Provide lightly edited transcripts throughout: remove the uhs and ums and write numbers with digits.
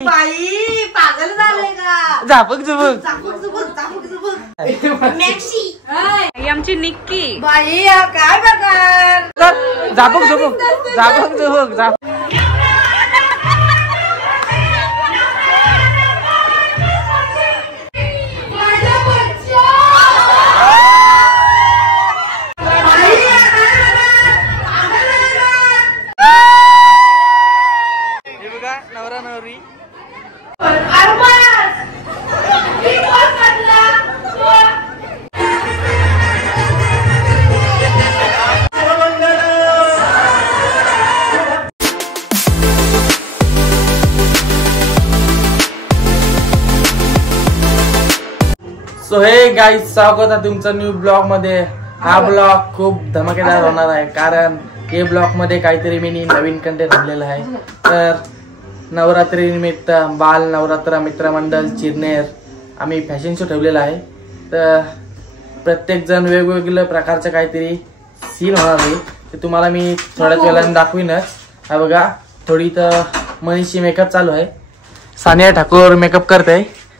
बाई पागल झाले का? झापक झुपक झापक झुपक झापक झुपक मॅक्सी आमची निक्की बाई काय बघा झापक झुपक झापक झुपक झापक नवरा नवरी सो हे गाईज स्वागत आहे तुमचं न्यू ब्लॉग मध्ये। हा ब्लॉग खूप धमाकेदार होणार आहे कारण हे ब्लॉग मध्ये काहीतरी मी नवीन कंटेंट आणलेला आहे। तर नवरात्री निमित्त बाल नवरात्र मित्रमंडळ चिरनेर आम्ही फॅशन शो ठेवलेला आहे। तर प्रत्येक जण वेगवेगळ्या प्रकारचं काहीतरी सीन होणार आहे ते तुम्हाला मी थोड्याच वेळाने दाखवीनच। हा बघा थोडी तर मनीषी मेकअप चालू आहे, सानिया ठाकूर मेकअप करते।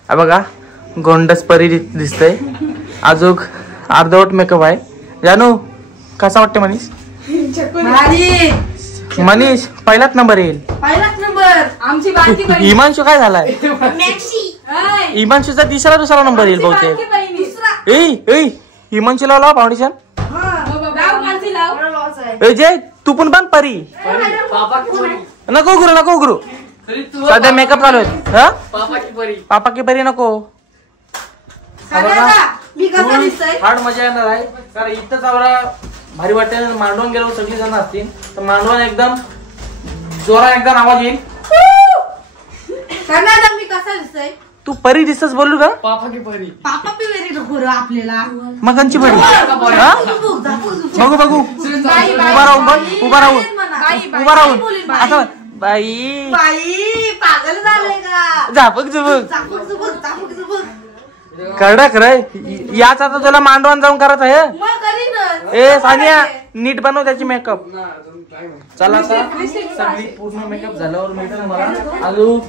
हा बघा गोंडस परी दिसतंय, अजून अर्धवट मेकअप आहे। जानू कसा वाटते मनीष? मनीष पहिलाच नंबर येईल, पहिलाच नंबर आमची बाकी हिमांशू काय झालाय? हिमांशूचा दुसरा नंबर येईल बहुतेक। हिमांशूला लाव फाउंडेशन जे तू पण बन परी नको गुरु सध्या मेकअप चालू आहे। पापा की परी नको। फार मजा येणार आहे कारण इथंच आवरा भारी वाटेल। मांडवून गेलो सगळी जण असतील तर मांडवून एकदम जोरात एकदम आवाज येईल। मी कसा दिसतोय? तू परी दिसतस बोलू का? पापा की वेरी नको आपल्याला मग कंची परी बघू उभा राहून असं बाई पागल झाले का? झापक झुपक झापक झुपक झापक झुपक कडक रे याच आता तुला मांडवण जाऊन करत आहे। मग करीनच। ए सानिया नीट बनव त्याची मेकअप। चला आता सगळी पूर्ण मेकअप झाल्यावर मिळतं मला अजून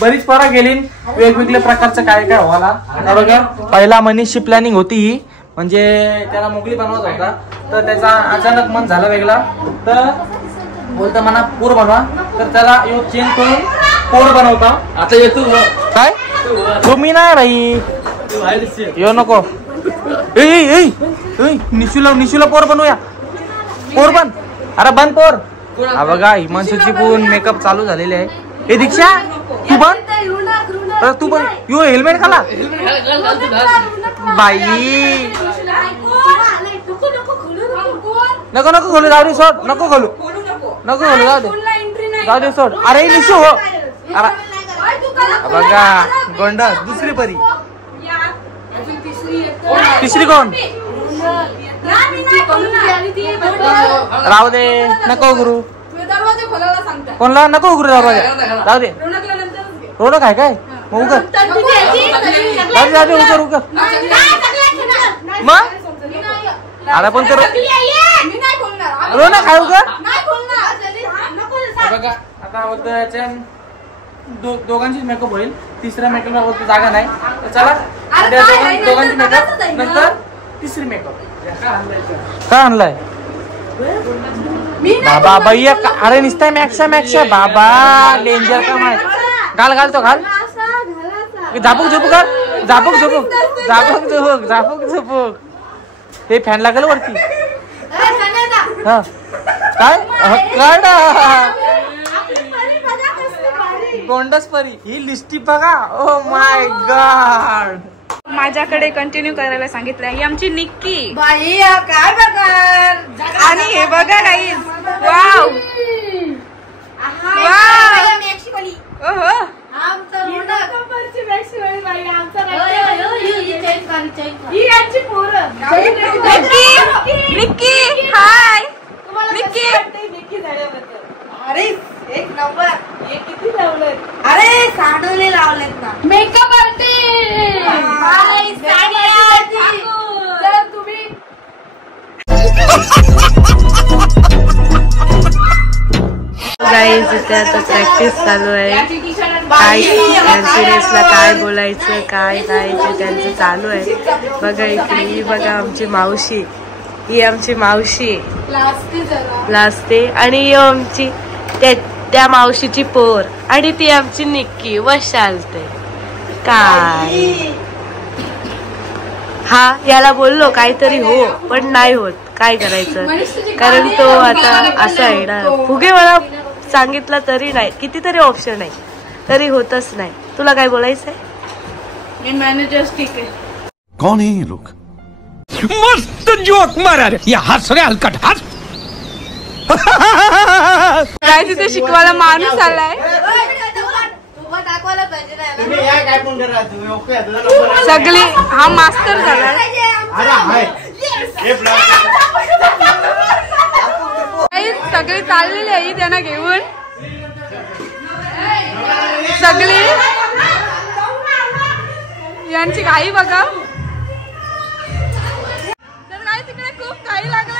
बरीच पोरा गेली वेगवेगळ्या प्रकारचं काय काय व्हायला। बघा पहिला मनीषची प्लॅनिंग होती ही म्हणजे त्याला मोकळी बनवत होता तर त्याचा अचानक मन झाला वेगळा तर बोलता म्हणा पूर बनवा तर त्याला यो चेंज करून पोर बनवता। आता येतो काय तुम्ही नाही राही यो नको निशूला पोर बनवूया पोर बन अरे बन पोर। हा बघा हिमांशूची पण मेकअप चालू झालेली आहे। हे दीक्षा तू बन तू पण यो हेल्मेट खाला बाई नको खोलू जाऊ दे सोड नको खोलू जाऊ दे सोड। अरे निशू हो अरे बघा गोंडा दुसरी परी तिसरी कोण राहू दे नको गुरु कोणला नको गुरु दरवाजा राहू दे। रोनक आहे काय मग उकर उकर मग अरे पण तर रोनक आहे उकर बघा आता होतं दोघांचीच मेकअप होईल। तिसऱ्या मेकअप जागा नाही तर चला दोघांची मेकअप नंतर तिसरी मेकअप काय आणलाय बाबा भैया अरे निसताय मॅक्सा बाबा डेंजर काम आहे। घाल तो घाल झापक झुपक ते फॅन लागेल वरती। हा काय गोंडस परी ही लिस्टी बघा। ओ माय गॉड माझ्याकडे कंटिन्यू करायला सांगितलं। ही आमची निक्की बाई काय बघा आणि हे बघा गाईज वाव ओहो निक्की हाय निक्की अरे एक नंबर हे किती लावलेत? अरे साडोले लावलेत ना मेकअप आर्टिस्ट बाय सानिया जर तुम्ही गाइस इथे आता प्रॅक्टिस चालू आहे। काय सिरियसला काय बोलायचं काय काय ते त्यांचं चालू आहे. बघा इकडे ही बघा आमची मावशी, ही आमची मावशी लाजते आणि ही आमची त्या मावशीची पोर आणि ती आमची निक्की व चालते काय. हा याला बोललो काहीतरी हो पण नाही होत, काय करायचं कारण तो आता असा आहे ना. फुगे मला सांगितलं तरी नाही, कितीतरी ऑप्शन आहे तरी होतच नाही. तुला काय बोलायचंय? मी मॅनेजर ठीक आहे. कौन है ये लोग? मस्त जोक मारा रे, या हस रे हलकट हस. काय तिथे शिकवायला माणूस आलाय. सगळी हा मास्टर झालाय. सगळी चाललेली आहे त्यांना घेऊन सगळी. यांची काही बघा तर काय तिकडे खूप काही लागलं.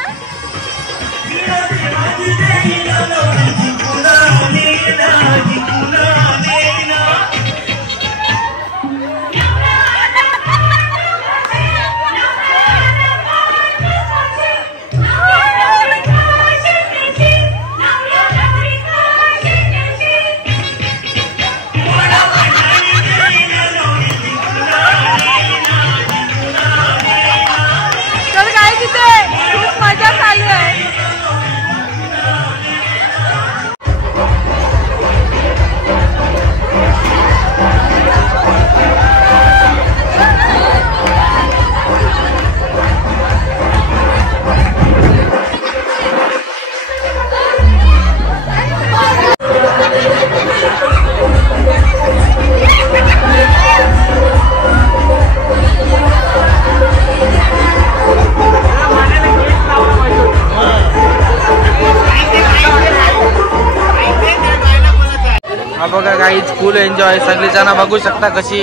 हा बघा काहीच फुल एन्जॉय, सगळे जण बघू शकता कशी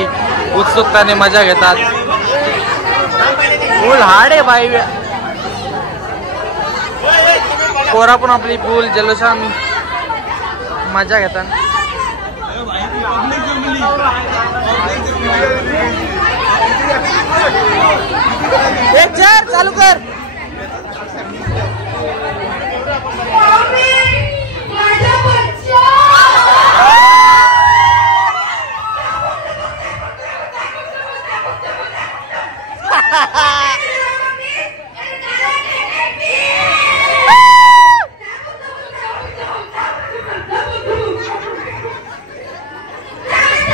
उत्सुकताने मजा घेतात. फुल हाड आहे बाई, पोरा पण आपली फुल जल्लोषान मजा घेतात. चालू कर.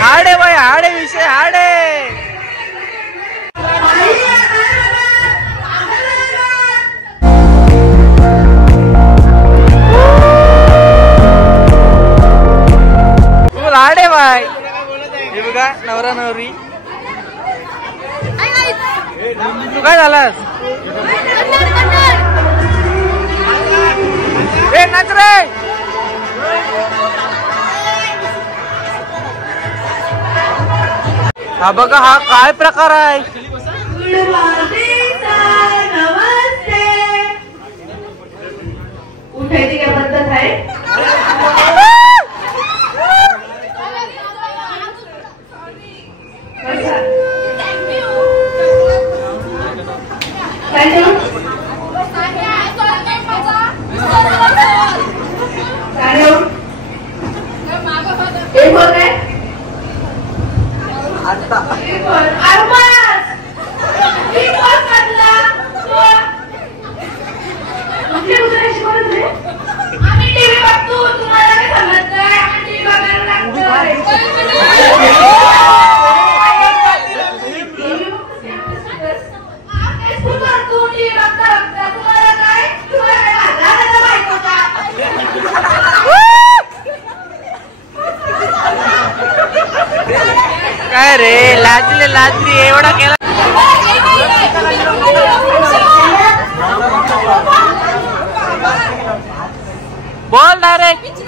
हाडे बाई, हाडे विषय हाडे. हाडे बाई, हे बघा नवरा नवरी. तू काय झालास? ए नाच रे. हा बघा हा काय प्रकार आहे. उठायची काय पद्धत आहे? काय रे लाजले लाजली एवढा केला. बोल डायरेक्ट.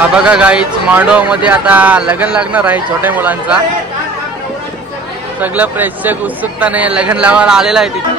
हा बघा गाईच मांडव मध्ये आता लग्न लागणार आहे छोट्या मुलांचा. सगळं प्रेक्षक उत्सुकताने लग्न लावायला आलेला आहे तिथे.